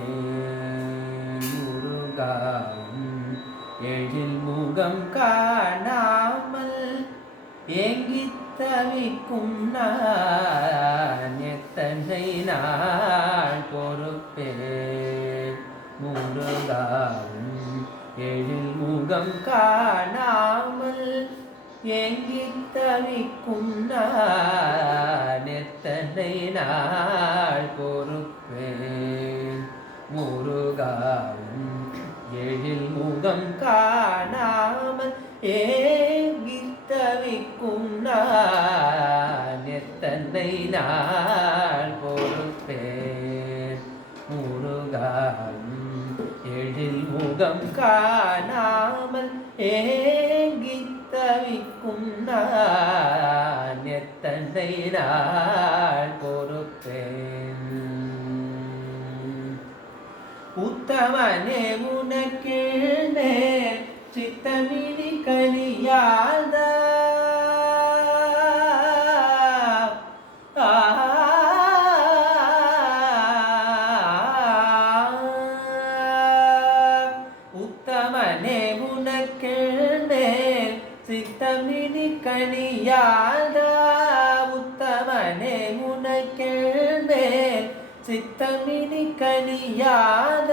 பொறுப்பேன் முருகாவும் எழில் முகம் காணாமல் ஏங்கித் தவிக்கும் நான் எத்தனை நாள் பொறுப்பேன் முருகாவும் எழில் முகம் காணாமல் ஏங்கித் தவிக்கும் நான் எத்தனை நாள் பொறுப்பேன் முருகாவும் எழில் முகம் காணாமல் ஏங்கித் தவிக்கும் நான் எத்தனை நாள் பொறுப்பேன் முருகாவும் எழில் முகம் காணாமல் ஏங்கித் தவிக்கும் நான் எத்தனை நாள் பொறுப்பேன் உத்தமனே உனக்கேனே சித்தமினி கனியாத உத்தமனே உனக்கேனே சித்தமினி கனியாத உத்தமனே உனக்கேனே சித்தமினி கனியாத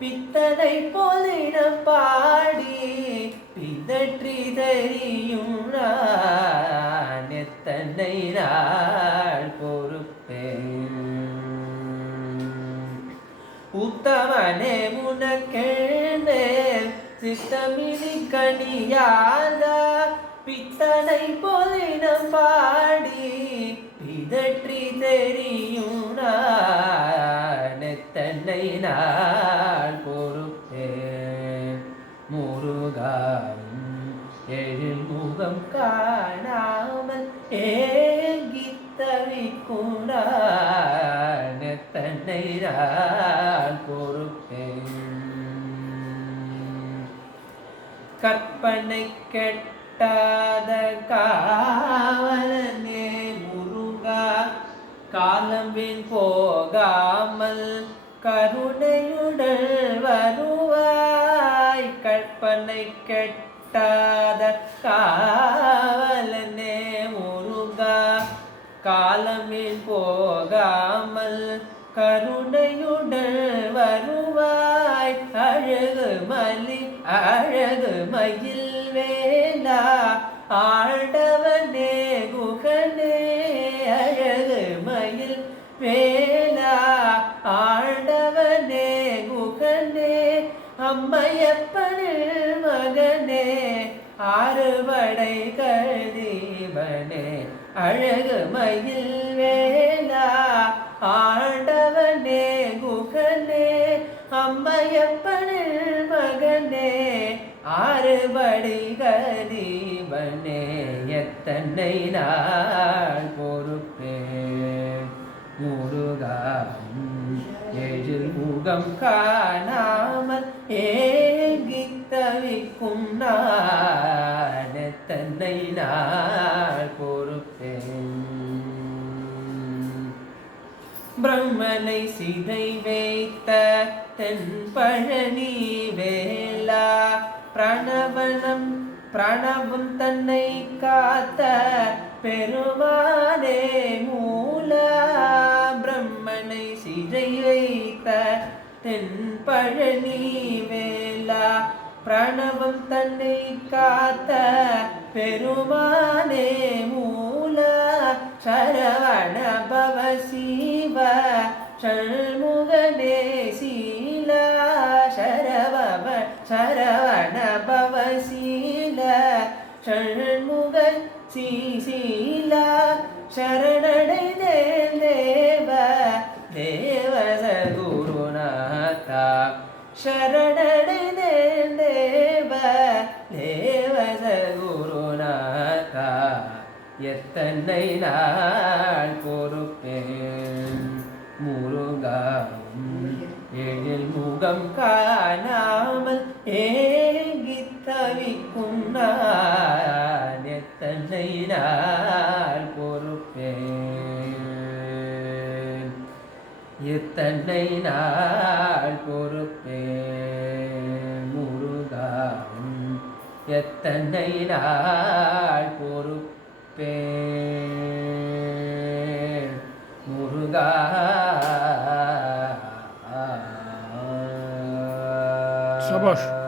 பித்தனை போலிடம் பாடி பிதற்றி தரியும் நான் எத்தனை நாள் பொறுப்பேன் உத்தமனே உனக்கேனே சித்தமினி கனியாத பித்தனை போலிடம் பாடி பிதற்றி தெரியும் நான் எத்தனை நாள் பொறுப்பேன் முருகாவும் எழில் முகம் காணாமல் ஏங்கித் தவிக்கும் நான் எத்தனை நாள் பொறுப்பேன் கற்பனை கெட்டாத காவலனே முருகா காலம் வீண் போகாமல் கருணையுடன் வருவாய் கற்பனை கெட்டாத காவலனே முருகா காலம் வீண் போகாமல் கருணையுடன் வருவாய் அழகு மயில் வேலா ஆண்டவனே குகனே அழகு மயில் வேலா ஆண்டவனே குகனே அம்மையப்பனில் மகனே ஆறுபடை கதீபனே அழகு மயில் வேலா ஆண்டவனே குகனே அம்மையப்பனில் மகனே ஆறுபடை கதீபனே எத்தனை நாள் பொறுப்பேன் முருகாவும் எழில் முகம் காணாமல் ஏங்கித் தவிக்கும் நான் எத்தனை நாள் பொறுப்பேன் பிரம்மனை சிதை வைத்த தென் பழனி வேலா பிரணவம் தன்னை காத்த பெருமானே மூலா பிரம்மனை சிதை வைத்த தென் பழனி வேலா பிரணவம் தன்னை காத்த பெருமானே மூலா சரவண பவ சிவ ஷண்முகனே சீலா சரவண பவ சீல ஷண்முக சீலா சரணடை தேவ தேவ சகுருநாதா சரணடை தேவ தேவ சகுருநாதா எத்தனை நாள் பொறுப்பேன் முருகாவும் எழில் முகம் காணாமல் ஏங்கித் தவிக்கும் நான் எத்தனை நாள் பொறுப்பேன் எத்தனை நாள் பொறுப்பேன் முருகா எத்தனை நாள் பொறுப்பேன் முருகா. சபாஷ்.